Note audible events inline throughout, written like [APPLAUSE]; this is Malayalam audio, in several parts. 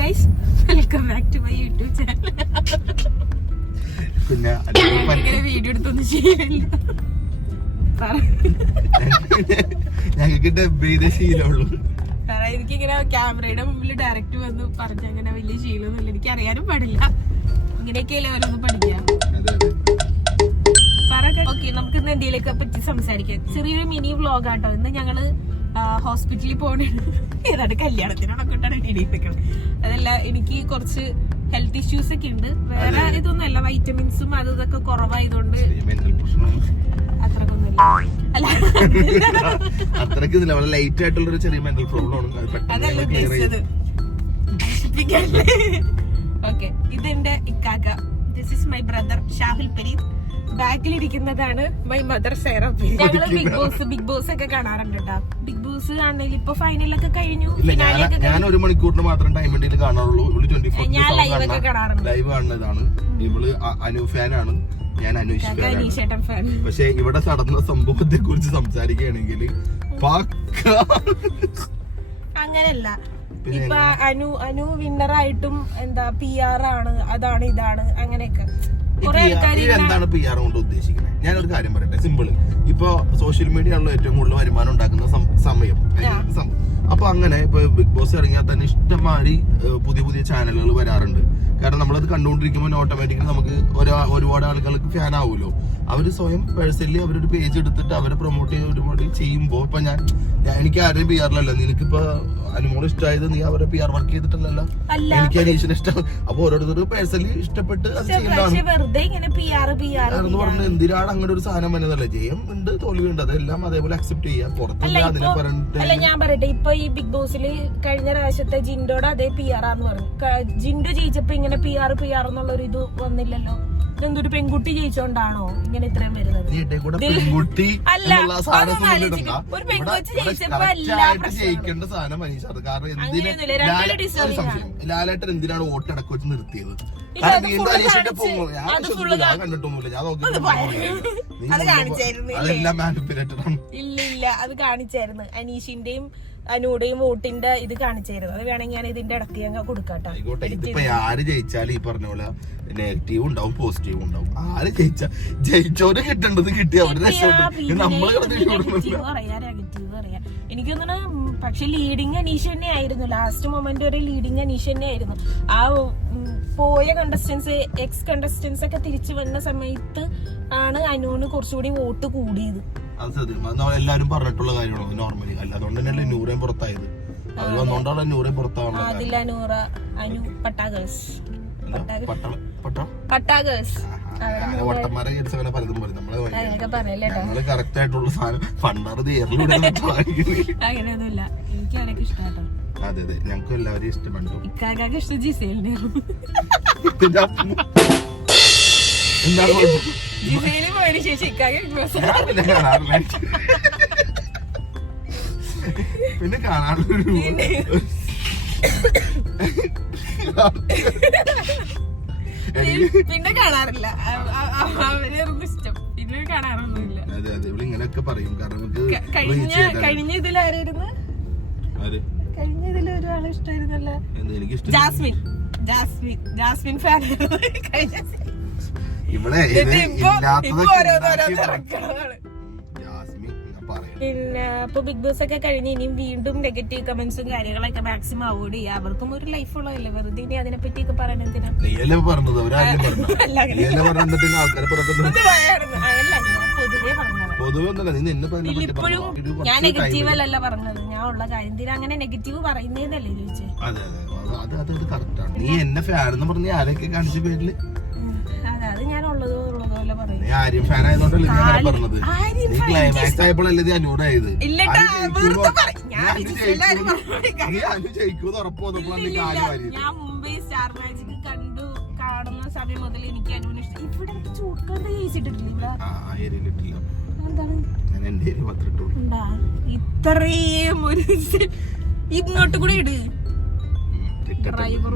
Guys welcome back to my YouTube channel പിന്നെ [LAUGHS] വീഡിയോ എടുത്തൊന്നും ചെയ്യില്ല. ഞങ്ങൾക്ക് ഡബ് ചെയ്ത ശീലമുള്ളൂ. പറ എനിക്കിങ്ങനെ ക്യാമറയുടെ മുമ്പിൽ ഡയറക്റ്റ് വന്ന്. പറഞ്ഞ അങ്ങനെ വലിയ ശീലമൊന്നുമില്ല. എനിക്ക് അറിയാനും പാടില്ല. ഇങ്ങനെയൊക്കെയല്ലേ ഓരോന്ന് പഠിക്കാം. ഓക്കെ നമുക്ക് ഇന്ന് എന്തെങ്കിലുമൊക്കെ പറ്റി സംസാരിക്കാം. ചെറിയൊരു മിനി വ്ലോഗ് ആട്ടോ. ഇന്ന് ഞങ്ങൾ ഹോസ്പിറ്റലിൽ പോകണേ ഏതാണ്ട് കല്യാണത്തിനോടൊക്കെ ഇട്ടാണ് എണീപ്പിക്കണം. അതല്ല എനിക്ക് കുറച്ച് ഹെൽത്ത് ഇഷ്യൂസ് ഒക്കെ ഉണ്ട്. വേറെ ഇതൊന്നും അല്ല വൈറ്റമിൻസും അത് ഇതൊക്കെ കുറവായതുകൊണ്ട്. അത്രക്കൊന്നുമില്ല അല്ല. വളരെ ലൈറ്റ് ആയിട്ടുള്ള ഒരു ചെറിയ മെന്റൽ പ്രോബ്ലം അതല്ല. ഉദ്ദേശിച്ചത്. ഓക്കെ ഇതെന്റെ ഇക്കാക്ക. This is my brother Shahul Pareed ബാക്കിലിരിക്കുന്നതാണ് my mother Sera ഞങ്ങൾ ബിഗ് ബോസ് ബിഗ് ബോസ് ഒക്കെ കാണാറുണ്ട് കേട്ടോ ബിഗ് ബോസ് ആണെങ്കിൽ ഇപ്പൊ ഫൈനലൊക്കെ കഴിഞ്ഞു. ഞാൻ ഒരു മണിക്കൂറിന് മാത്രം ടൈം ഉണ്ടെങ്കിൽ കാണാറുള്ളൂ. ഇവൾ ട്വന്റി ഫോർ ഞാൻ ലൈവ് ഒക്കെ കാണാറുണ്ട്. ലൈവ് കാണുന്നതാണ്. ഇവൾ അനു ഫാൻ ആണ് ഞാൻ ഫാൻ പക്ഷെ ഇവിടെ നടന്ന സംഭവത്തെ കുറിച്ച് സംസാരിക്കുകയാണെങ്കിൽ അങ്ങനല്ല ഇപ്പൊ അനു അനു വിന്നറായിട്ടും എന്താ പി ആർ ആണ്. അതാണ് ഇതാണ് അങ്ങനെയൊക്കെ. എന്താണ് പി ആർ കൊണ്ട് ഉദ്ദേശിക്കുന്നത്? ഞാനൊരു കാര്യം പറയട്ടെ സിമ്പിൾ ഇപ്പൊ സോഷ്യൽ മീഡിയ ആണല്ലോ ഏറ്റവും കൂടുതൽ വരുമാനം ഉണ്ടാക്കുന്ന സമയം സം- അപ്പൊ അങ്ങനെ ഇപ്പൊ ബിഗ് ബോസ് ഇറങ്ങിയാൽ തന്നെ ഇഷ്ടംമാതിരി പുതിയ പുതിയ ചാനലുകൾ വരാറുണ്ട്. കാരണം നമ്മളത് കണ്ടുകൊണ്ടിരിക്കുമ്പോൾ ഓട്ടോമാറ്റിക്കലി നമുക്ക് ഒരു ഒരുപാട് ആളുകൾക്ക് ഫാൻ ആവുമല്ലോ അവർ സ്വയം പേഴ്സണലി അവരൊരു പേജ് എടുത്തിട്ട് അവരെ പ്രൊമോട്ട് ചെയ്ത് ഒരുപാട് ചെയ്യുമ്പോൾ ഇപ്പൊ ഞാൻ എനിക്ക് ആരെയും പി ആറിലല്ല നിനക്കിപ്പോ അനുമോൾ ഇഷ്ടമായത് നീ അവരെ പി ആർ വർക്ക് ചെയ്തിട്ടല്ലല്ലോ. എനിക്ക് അനീഷിനെ ഇഷ്ടം. അപ്പൊ ഓരോരുത്തർ പേഴ്സണലി ഇഷ്ടപ്പെട്ട് അത് ചെയ്യുന്നതാണ് എന്ന് പറഞ്ഞ എന്തിനാണ് അങ്ങനെ ഒരു സാധനം വന്നതല്ലേ? ജയം ഉണ്ട് തോൽവി ഉണ്ട്. അതെല്ലാം അതേപോലെ അക്സെപ്റ്റ് ചെയ്യാം. പുറത്തില്ല അതിനെ പറഞ്ഞിട്ട് ഞാൻ പറയട്ടെ. ഇപ്പൊ ഈ ബിഗ് ബോസിൽ കഴിഞ്ഞ പ്രാവശ്യത്തെ ജിൻഡോടെ അതേ പി ആർ ആന്ന് പറഞ്ഞു. ജിൻഡോ ജയിച്ചപ്പോ ഇങ്ങനെ പി ആർ പി ആർ എന്നുള്ള ഒരു ഇത് വന്നില്ലല്ലോ? ഇതെന്തൊരു പെൺകുട്ടി ജയിച്ചോണ്ടാണോ ഇങ്ങനെ ഇത്രയും വരുന്നത്? അല്ല, ഒരു പെൺകുട്ടി ജയിച്ചപ്പോ. ജയിക്കേണ്ട സാധനം മനീഷാണ് കാരണം ലാലേട്ടൻ എന്തിനാണ് വെച്ച് നിർത്തിയത്? കാണിച്ചായിരുന്നു, ഇല്ല ഇല്ല. അത് കാണിച്ചായിരുന്നു. അനീഷിന്റെയും അനുടെയും വോട്ടിന്റെ ഇത് കാണിച്ചായിരുന്നു അത് വേണമെങ്കിൽ ഞാൻ ഇതിന്റെ ഇടയ്ക്ക് ഞങ്ങൾ കൊടുക്കാട്ടോ. ആയിക്കോട്ടെ ഇതിപ്പോ ആര് ജയിച്ചാലും ഈ പറഞ്ഞ പോലെ നെഗറ്റീവ് ഉണ്ടാവും പോസിറ്റീവ് ഉണ്ടാവും. ആര് ജയിച്ച ജയിച്ചോര് കിട്ടേണ്ടത് കിട്ടി അവർ രക്ഷപ്പെട്ടു നമ്മൾ എനിക്ക് തോന്നുന്നു പക്ഷെ ലീഡിങ് അനീഷ് തന്നെ ആയിരുന്നു ലാസ്റ്റ് മൊമെന്റ് വരെ ലീഡിങ് അനീഷ് തന്നെ ആയിരുന്നു ആ പോയ കണ്ടസ്റ്റൻസ് എക്സ് കണ്ടസ്റ്റൻസ് ഒക്കെ തിരിച്ചു വന്ന സമയത്ത് ആണ് അനുവിന് കുറച്ചുകൂടി വോട്ട് കൂടിയത്. അത് സത്യം അത് നമ്മൾ എല്ലാവരും പറഞ്ഞിട്ടുള്ള കാര്യമാണ് നോർമലി അല്ല അതുകൊണ്ട് തന്നെയല്ലേ നൂറേം പുറത്തായത്. അത് വന്നോണ്ടാണ് നൂറേം പുറത്താവുന്നത് ആദില നൂറ അനു വട്ടന്മാരെ കേസ് അങ്ങനെ പലതും പറയും. നമ്മളെ വഴി. അങ്ങനെയൊക്കെ പറയല്ലേട്ടോ നമ്മൾ കറക്റ്റ് ആയിട്ടുള്ള സാധനം അങ്ങനെയൊന്നുമില്ല. എനിക്ക് അവരൊക്കെ അതെ അതെ. ഞങ്ങൾക്ക് എല്ലാവരും ഇഷ്ടപ്പെട്ടു ഇക്കാക്കാക്ക് ഇഷ്ടം ജിസേലിനെ ഇതിന്റെ അപ്പു. എന്താണ് പിന്നെ കാണാറില്ല. പിന്നെ കാണാറില്ല. അ- അ- അ- അവരെയായിരുന്നു ഇഷ്ടം. പിന്നെ കാണാറൊന്നുമില്ല. അതെ അതെ. ഇവിടെ ഇങ്ങനെയൊക്കെ പറയും. കാരണം കഴിഞ്ഞ കഴിഞ്ഞ ഇതിലാരായിരുന്നു ആര്? കഴിഞ്ഞ ഇതിൽ ഒരാളെ ഇഷ്ടമായിരുന്നല്ലോ ജാസ്മിൻ. ജാസ്മിൻ. ജാസ്മിൻ ഫാൻ കഴിഞ്ഞ ഇവിടെ പിന്നെ ഇപ്പൊ ബിഗ് ബോസ് ഒക്കെ കഴിഞ്ഞ് ഇനിയും വീണ്ടും നെഗറ്റീവ് കമന്റ്സും കാര്യങ്ങളൊക്കെ മാക്സിമം അവോയ്ഡ് ചെയ്യുക അവർക്കും ഒരു ലൈഫ് ഉള്ളതല്ലേ? വെറുതെ ഇനി അതിനെ പറ്റി ഒക്കെ പറഞ്ഞു. ഞാൻ നെഗറ്റീവ് അല്ലല്ല പറഞ്ഞത്. ഞാൻ ഉള്ള കാര്യം എന്തിനാ അങ്ങനെ നെഗറ്റീവ് പറയുന്നതല്ലേ ചോദിച്ചേ? അതെ അതെ അത്. കറക്റ്റ് ആണ്. നീ എന്നെ ഫാൻ എന്ന് പറഞ്ഞ ആരൊക്കെ കാണിച്ച പേരിൽ. അതെ ഞാൻ ഉള്ളതോ ഉള്ളതുപോലെ പറയും. നീ ആര്യം ഫാൻ ആയതുകൊണ്ടല്ലേ നീ അങ്ങനെ പറഞ്ഞത്? നീ ക്ലൈമാക്സ് ആയപ്പോഴല്ലേ നീ അനൂടായത് ഇല്ലട്ടാ, വെറുതെ പറയും. ഞാൻ നീ വിജയിച്ചില്ല, ആരും പറഞ്ഞില്ല. അനു ജയിക്കൂന്ന് ഉറപ്പ് വന്നപ്പോഴാണ് നീ ഇല്ലില്ല. കാര്യം വാരിയത്. ഞാൻ മുംബൈ സ്റ്റാർ മാജിക് കണ്ടു കാണുന്ന സമയം മുതൽ എനിക്ക് അനുവിന് ഇഷ്ടം. ഇവിടെ എനിക്ക് ചൂടുക്കണ്ട ജയിച്ചിട്ടില്ല ഇവിടെ. ആ ആ എന്താണ് ഞാൻ എന്റെ ഏരിയ പത്തിട്ടു ഇത്രയും ഒരു ഇങ്ങോട്ട് കൂടെ ഇട്. ഡ്രൈവർ.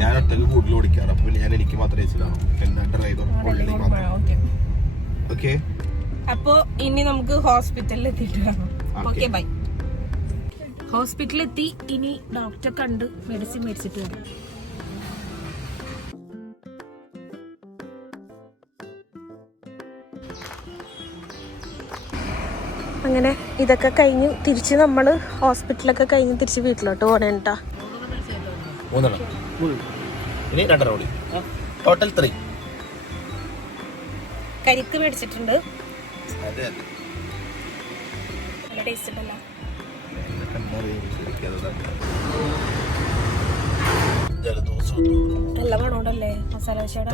ഞാൻ ഒറ്റയ്ക്ക് കൂടുതൽ ഓടിക്കാറ്. അപ്പൊ പിന്നെ ഞാൻ എനിക്ക് മാത്രമേ ഡ്രൈവർ മാത്രം. ഓക്കെ ഓക്കെ അപ്പോ ഇനി നമുക്ക് ഹോസ്പിറ്റലിൽ എത്തിയിട്ട് ഓക്കെ ബൈ ഹോസ്പിറ്റലിൽ എത്തി. ഇനി ഡോക്ടറെ കണ്ട് മെഡിസിൻ മേടിച്ചിട്ട് വരും. അങ്ങനെ ഇതൊക്കെ കഴിഞ്ഞ് തിരിച്ച് നമ്മൾ ഹോസ്പിറ്റലൊക്കെ കഴിഞ്ഞ് തിരിച്ച് വീട്ടിലോട്ട് പോണേട്ടാ. മൂന്നെണ്ണം. ഇനി രണ്ടര കൂടി. ടോട്ടൽ ത്രീ കരിക്ക് മേടിച്ചിട്ടുണ്ട്. നല്ല മസാല ദോശയുടെ?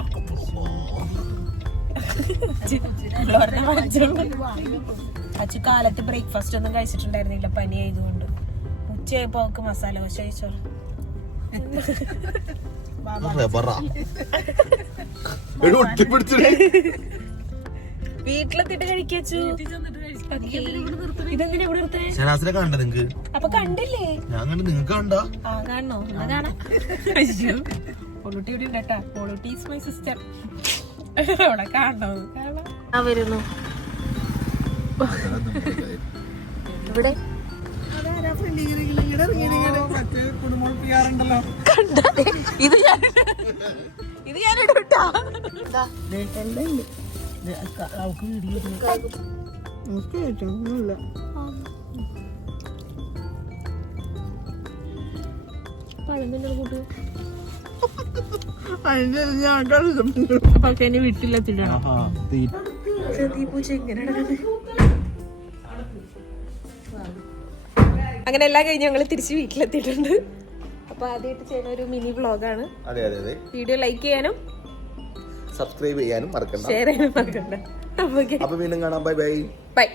കാലത്ത് ബ്രേക്ക്ഫാസ്റ്റ് ഒന്നും കഴിച്ചിട്ടുണ്ടായിരുന്നില്ല. പനി ആയതുകൊണ്ട്. ഉച്ചയായപ്പോ അവക്ക് മസാല ദോശ കഴിച്ചോ റബ്ബറാ എടി ഒട്ടിപ്പിടിച്ചിട്ടേ വീട്ടിലെത്തിട്ട് കഴിക്കച്ചു ഇതെന്തിനാ ഇവിടെ നിർത്തേ ശരാസിനെ കണ്ട നിങ്ങക്ക്? അപ്പൊ കണ്ടില്ലേ? ഞാൻ കണ്ട്. നിങ്ങക്ക് കണ്ട? ആ കാണണോ? കാണാം. പൊളുട്ടി ഇവിടെ ഉണ്ടട്ടാ പൊളുട്ടി ഈസ് മൈ സിസ്റ്റർ അവിടെ കാണണോ? കാണാം. ആ വരുന്നു. ഇവിടെ? ഇത് ഞാൻ ഇത് ഞാൻ ഇടൂട്ടാ. അപ്പൊ പൂച്ച വീട്ടിലെത്തിടണം അങ്ങനെ എല്ലാം കഴിഞ്ഞ് ഞങ്ങൾ തിരിച്ച് വീട്ടിലെത്തിയിട്ടുണ്ട്. അപ്പൊ ആദ്യമായിട്ട് ചെയ്യുന്ന ഒരു മിനി വ്ളോഗാണ്. അതെ അതെ അതെ. വീഡിയോ ലൈക്ക് ചെയ്യാനും സബ്സ്ക്രൈബ് ചെയ്യാനും മറക്കണ്ട. ഷെയർ ചെയ്യാനും മറക്കണ്ട. അപ്പൊ അപ്പൊ വീണ്ടും കാണാം. Bye bye. ബൈ.